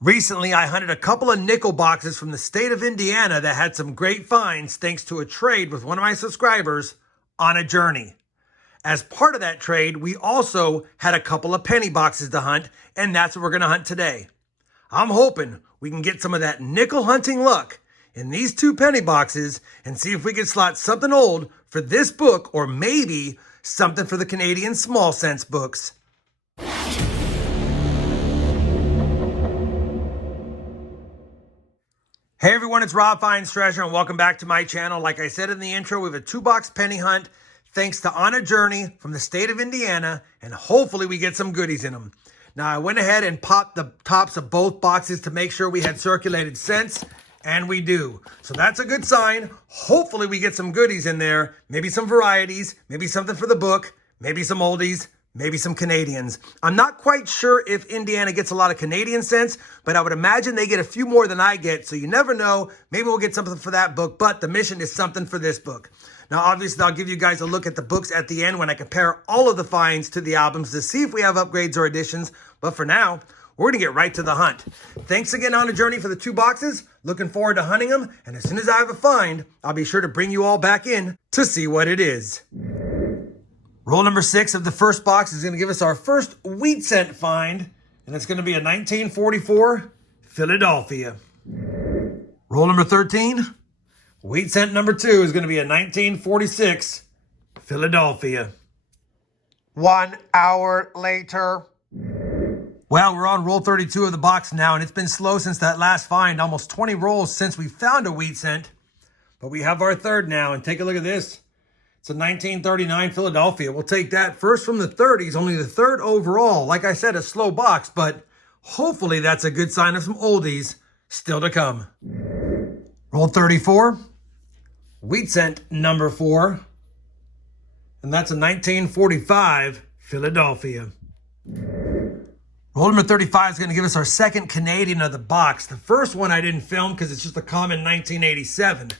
Recently, I hunted a couple of nickel boxes from the state of Indiana that had some great finds thanks to a trade with one of my subscribers on a journey. As part of that trade, we also had a couple of penny boxes to hunt, and that's what we're going to hunt today. I'm hoping we can get some of that nickel hunting luck in these two penny boxes and see if we can slot something old for this book or maybe something for the Canadian small cents books. Hey everyone, it's RobFindsTreasure and welcome back to my channel. Like I said in the intro, we have a 2-box penny hunt thanks to On a Journey from the state of Indiana, and hopefully we get some goodies in them. Now I went ahead and popped the tops of both boxes to make sure we had circulated cents, and we do. So that's a good sign. Hopefully we get some goodies in there, maybe some varieties, maybe something for the book, maybe some oldies, maybe some Canadians. I'm not quite sure if Indiana gets a lot of Canadian cents, but I would imagine they get a few more than I get, so you never know. Maybe we'll get something for that book, but the mission is something for this book. Now, obviously, I'll give you guys a look at the books at the end when I compare all of the finds to the albums to see if we have upgrades or additions, but for now, we're going to get right to the hunt. Thanks again, On a Journey, for the 2 boxes. Looking forward to hunting them, and as soon as I have a find, I'll be sure to bring you all back in to see what it is. Roll number 6 of the first box is going to give us our first wheat cent find, and it's going to be a 1944 Philadelphia. Roll number 13, wheat cent number 2 is going to be a 1946 Philadelphia. 1 hour later. Well, we're on roll 32 of the box now, and it's been slow since that last find, almost 20 rolls since we found a wheat cent. But we have our third now, and take a look at this. It's a 1939 Philadelphia. We'll take that first from the 30s, only the third overall. Like I said, a slow box, but hopefully that's a good sign of some oldies still to come. Roll 34, wheat cent number 4, and that's a 1945 Philadelphia. Roll number 35 is going to give us our second Canadian of the box. The first one I didn't film because it's just a common 1987.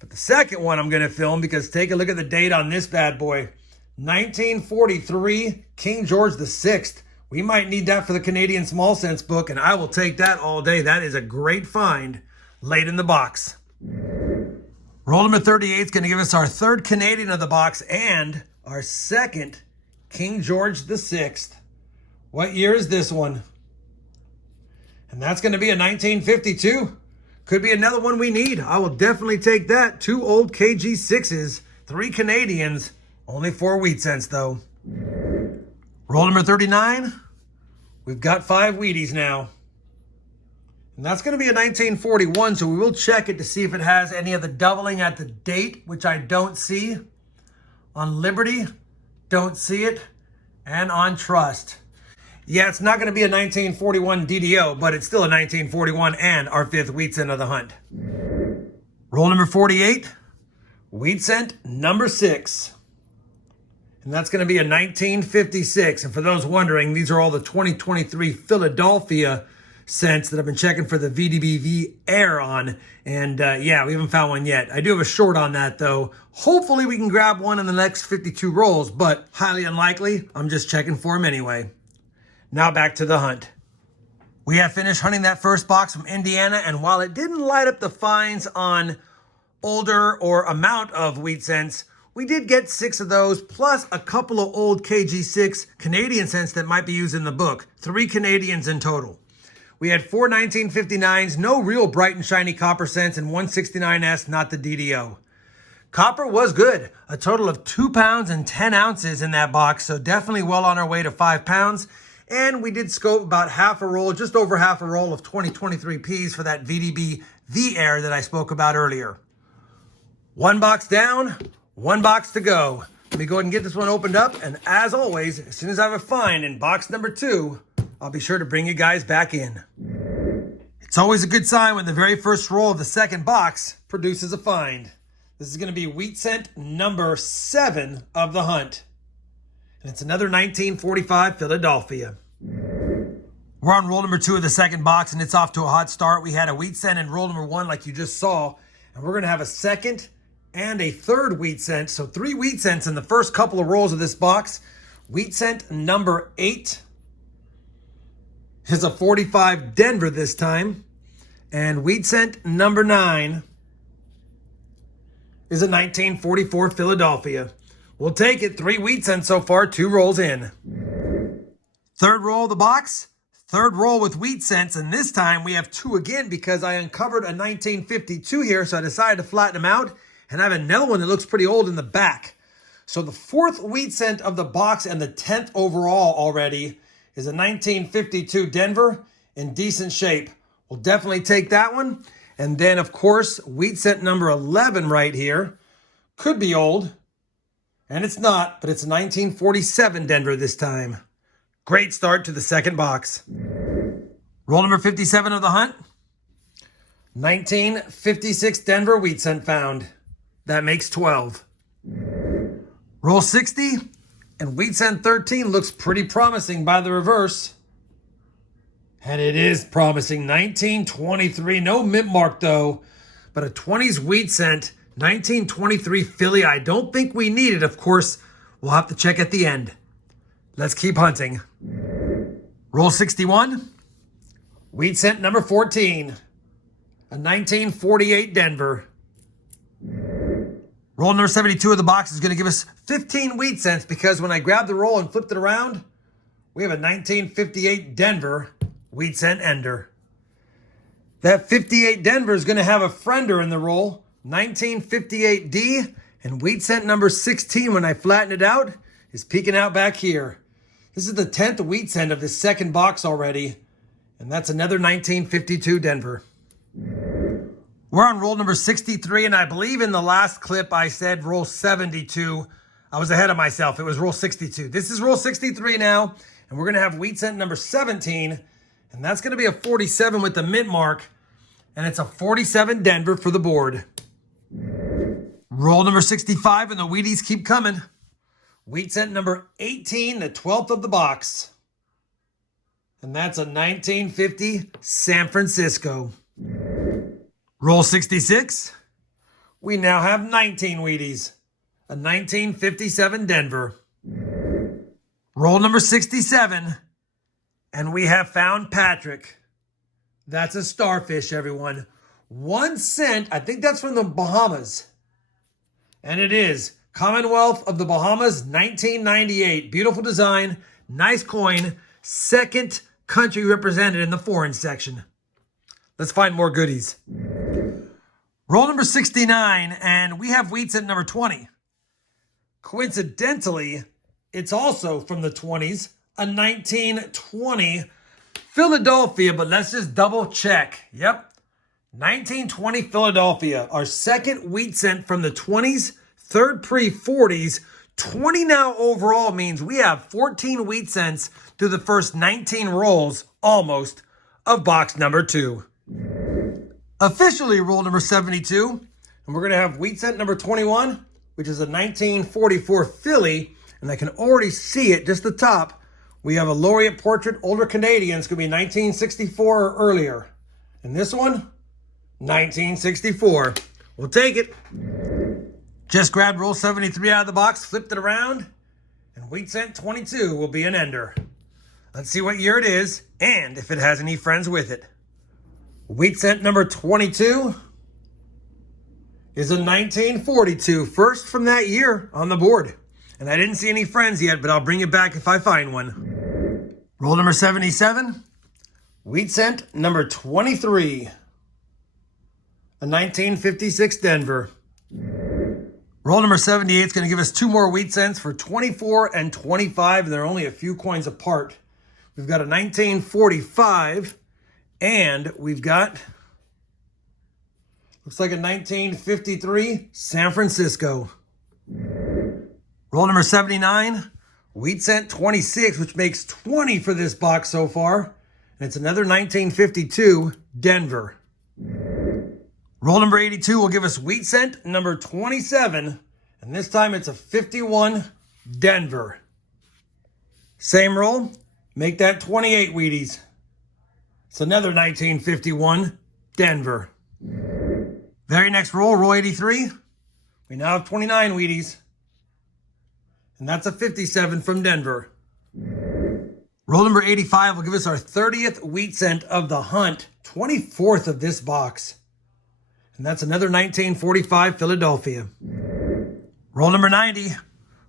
But the second one I'm going to film because take a look at the date on this bad boy. 1943, King George VI. We might need that for the Canadian small cents book, and I will take that all day. That is a great find late in the box. Roll number 38 is going to give us our third Canadian of the box and our second King George VI. What year is this one? And that's going to be a 1952. Could be another one we need. I will definitely take that. 2 old KG6s, 3 Canadians, only 4 wheat cents though. Roll number 39. We've got 5 Wheaties now. And that's going to be a 1941, so we will check it to see if it has any of the doubling at the date, which I don't see. On Liberty, don't see it. And on Trust. Yeah, it's not going to be a 1941 DDO, but it's still a 1941 and our 5th wheat cent of the hunt. Roll number 48, wheat cent number 6. And that's going to be a 1956. And for those wondering, these are all the 2023 Philadelphia cents that I've been checking for the VDBV Air on. And yeah, we haven't found one yet. I do have a short on that though. Hopefully we can grab one in the next 52 rolls, but highly unlikely. I'm just checking for them anyway. Now back to the hunt. We have finished hunting that first box from Indiana, and while it didn't light up the finds on older or amount of wheat cents, we did get 6 of those, plus a couple of old KG6 Canadian cents that might be used in the book. 3 Canadians in total. We had 4 1959s, no real bright and shiny copper cents, and 169S, not the DDO. Copper was good. A total of 2 pounds and 10 ounces in that box, so definitely well on our way to 5 pounds. And we did scope about half a roll, just over half a roll of 2023 Ps for that VDB V-Air that I spoke about earlier. 1 box down, 1 box to go. Let me go ahead and get this one opened up. And as always, as soon as I have a find in box number 2, I'll be sure to bring you guys back in. It's always a good sign when the very first roll of the second box produces a find. This is going to be wheat cent number 7 of the hunt. And it's another 1945 Philadelphia. We're on roll number 2 of the second box, and it's off to a hot start. We had a wheat cent in roll number 1, like you just saw. And we're going to have a second and a third wheat cent. So 3 wheat cents in the first couple of rolls of this box. Wheat cent number 8. is a 45 Denver this time. And wheat cent number 9 is a 1944 Philadelphia. We'll take it. 3 wheat cents so far, 2 rolls in. Third roll of the box, third roll with wheat cents, and this time we have 2 again because I uncovered a 1952 here, so I decided to flatten them out, and I have another one that looks pretty old in the back. So the 4th wheat cent of the box and the 10th overall already is a 1952 Denver in decent shape. We'll definitely take that one. And then, of course, wheat cent number 11 right here. Could be old, and it's not, but it's a 1947 Denver this time. Great start to the second box. Roll number 57 of the hunt. 1956 Denver wheat cent found. That makes 12. Roll 60, and wheat cent 13 looks pretty promising by the reverse. And it is promising. 1923, no mint mark though, but a 20s wheat cent, 1923 Philly. I don't think we need it. Of course, we'll have to check at the end. Let's keep hunting. Roll 61. Wheat cent number 14. A 1948 Denver. Roll number 72 of the box is going to give us 15 wheat cents because when I grabbed the roll and flipped it around, we have a 1958 Denver wheat cent ender. That 58 Denver is going to have a friender in the roll. 1958D and wheat cent number 16 when I flatten it out is peeking out back here. This is the 10th wheat cent of this second box already, and that's another 1952 Denver. We're on roll number 63, and I believe in the last clip I said roll 72. I was ahead of myself. It was roll 62. This is roll 63 now, and we're going to have wheat cent number 17, and that's going to be a 47 with the mint mark, and it's a 47 Denver for the board. Roll number 65, and the Wheaties keep coming. Wheat cent number 18, the 12th of the box. And that's a 1950 San Francisco. Roll 66. We now have 19 Wheaties. A 1957 Denver. Roll number 67. And we have found Patrick. That's a starfish, everyone. 1 cent. I think that's from the Bahamas. And it is. Commonwealth of the Bahamas, 1998. Beautiful design, nice coin, second country represented in the foreign section. Let's find more goodies. Roll number 69, and we have wheat cent number 20. Coincidentally, it's also from the 20s, a 1920 Philadelphia, but let's just double check. Yep, 1920 Philadelphia, our second wheat cent from the 20s. Third pre-40s, 20 now overall means we have 14 wheat cents through the first 19 rolls, almost, of box number 2. Officially roll number 72, and we're going to have wheat cent number 21, which is a 1944 Philly, and I can already see it, just the top. We have a laureate portrait, older Canadian. It's going to be 1964 or earlier. And this one, 1964. We'll take it. Just grabbed roll 73 out of the box, flipped it around, and wheat cent 22 will be an ender. Let's see what year it is, and if it has any friends with it. Wheat cent number 22 is a 1942, first from that year on the board. And I didn't see any friends yet, but I'll bring it back if I find one. Roll number 77, wheat cent number 23, a 1956 Denver. Roll number 78 is going to give us 2 more wheat cents for 24 and 25. And they're only a few coins apart. We've got a 1945, and we've got, looks like a 1953 San Francisco. Roll number 79, wheat cent 26, which makes 20 for this box so far. And it's another 1952 Denver. Roll number 82 will give us wheat cent number 27, and this time it's a 51 Denver. Same roll, make that 28 Wheaties. It's another 1951 Denver. Very next roll, roll 83. We now have 29 Wheaties, and that's a 57 from Denver. Roll number 85 will give us our 30th wheat cent of the hunt, 24th of this box. And that's another 1945 Philadelphia. Roll number 90,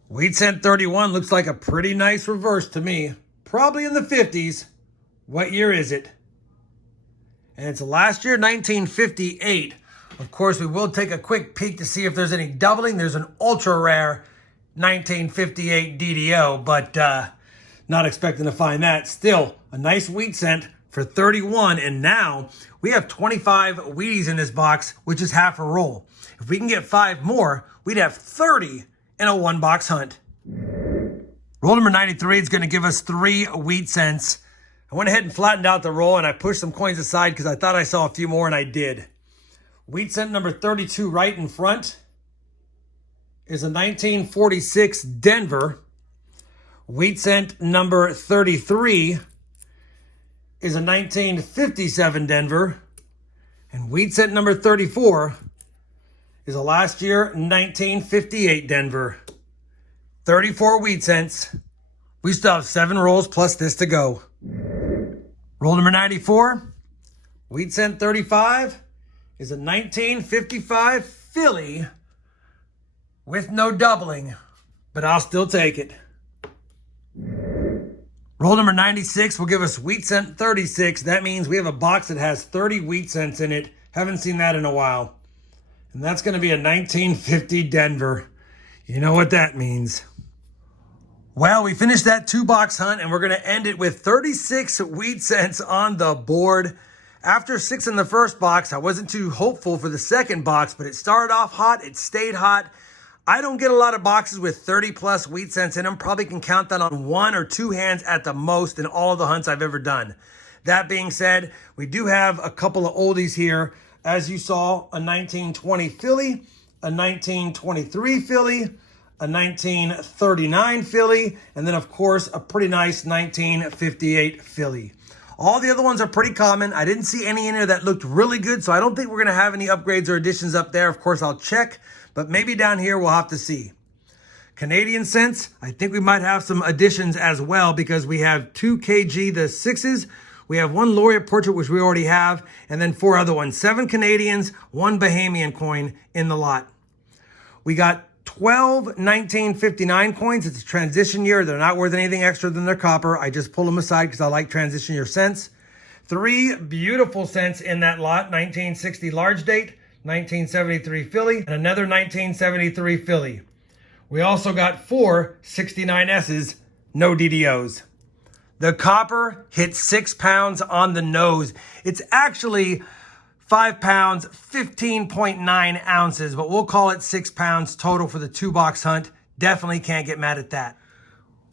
wheat cent 31, looks like a pretty nice reverse to me. Probably in the 50s. What year is it? And it's last year, 1958. Of course, we will take a quick peek to see if there's any doubling. There's an ultra rare 1958 DDO, but not expecting to find that. Still, a nice wheat cent for 31, and now we have 25 Wheaties in this box, which is half a roll. If we can get 5 more, we'd have 30 in a 1-box hunt. Roll number 93 is going to give us 3 wheat cents. I went ahead and flattened out the roll, and I pushed some coins aside because I thought I saw a few more, and I did. Wheat cent number 32 right in front is a 1946 Denver. Wheat cent number 33 is a 1957 Denver. And wheat cent number 34 is a last year 1958 Denver. 34 wheat cents. We still have 7 rolls plus this to go. Roll number 94, wheat cent 35 is a 1955 Philly with no doubling, but I'll still take it. Roll number 96 will give us wheat cent 36. That means we have a box that has 30 wheat cents in it. Haven't seen that in a while. And that's going to be a 1950 Denver. You know what that means. Well, we finished that 2-box hunt, and we're going to end it with 36 wheat cents on the board. After 6 in the first box, I wasn't too hopeful for the second box, but it started off hot. It stayed hot. I don't get a lot of boxes with 30-plus wheat cents in them. Probably can count that on 1 or 2 hands at the most in all of the hunts I've ever done. That being said, we do have a couple of oldies here. As you saw, a 1920 Philly, a 1923 Philly, a 1939 Philly, and then, of course, a pretty nice 1958 Philly. All the other ones are pretty common. I didn't see any in there that looked really good, so I don't think we're going to have any upgrades or additions up there. Of course, I'll check, but maybe down here we'll have to see. Canadian cents, I think we might have some additions as well because we have 2 kg, the 6s. We have 1 laureate portrait, which we already have, and then 4 other ones. 7 Canadians, 1 Bahamian coin in the lot. We got 12 1959 coins. It's a transition year. They're not worth anything extra than their copper. I just pull them aside because I like transition year cents. 3 beautiful cents in that lot. 1960 large date, 1973 Philly, and another 1973 Philly. We also got 4 69S's, no DDOs. The copper hit 6 pounds on the nose. It's actually 5 pounds, 15.9 ounces, but we'll call it 6 pounds total for the 2-box hunt. Definitely can't get mad at that.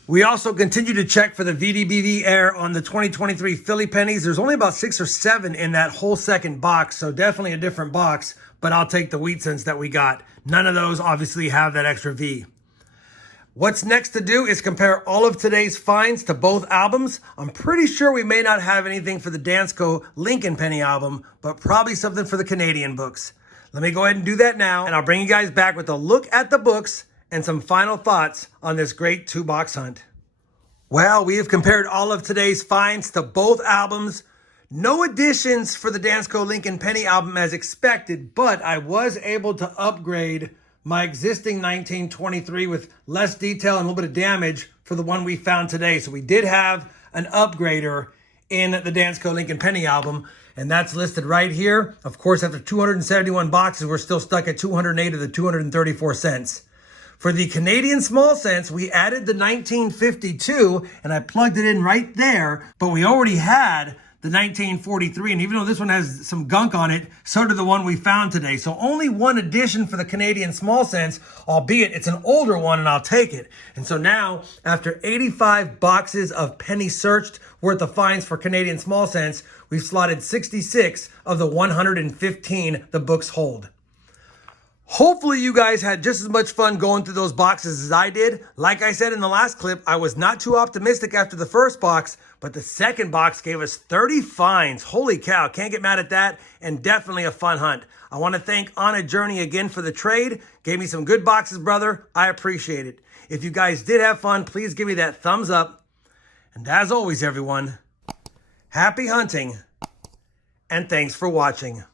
We also continue to check for the VDBV air on the 2023 Philly pennies. There's only about 6 or 7 in that whole second box, so definitely a different box, but I'll take the wheat cents that we got. None of those obviously have that extra V. What's next to do is compare all of today's finds to both albums. I'm pretty sure we may not have anything for the Dansko Lincoln Penny album, but probably something for the Canadian books. Let me go ahead and do that now, and I'll bring you guys back with a look at the books and some final thoughts on this great 2-box hunt. Well, we have compared all of today's finds to both albums. No additions for the Dansko Lincoln Penny album as expected, but I was able to upgrade my existing 1923 with less detail and a little bit of damage for the one we found today. So we did have an upgrader in the Dansko Lincoln Penny album, and that's listed right here. Of course, after 271 boxes, we're still stuck at 208 of the 234 cents. For the Canadian small cents, we added the 1952, and I plugged it in right there, but we already had the 1943, and even though this one has some gunk on it, so did the one we found today. So only one addition for the Canadian small cents, albeit it's an older one, and I'll take it. And so now, after 85 boxes of penny searched worth of finds for Canadian small cents, we've slotted 66 of the 115 the books hold. Hopefully you guys had just as much fun going through those boxes as I did. Like I said in the last clip, I was not too optimistic after the first box, but the second box gave us 30 finds. Holy cow, can't get mad at that, and definitely a fun hunt. I want to thank On a Journey again for the trade. Gave me some good boxes, brother. I appreciate it. If you guys did have fun, please give me that thumbs up. And as always, everyone, happy hunting and thanks for watching.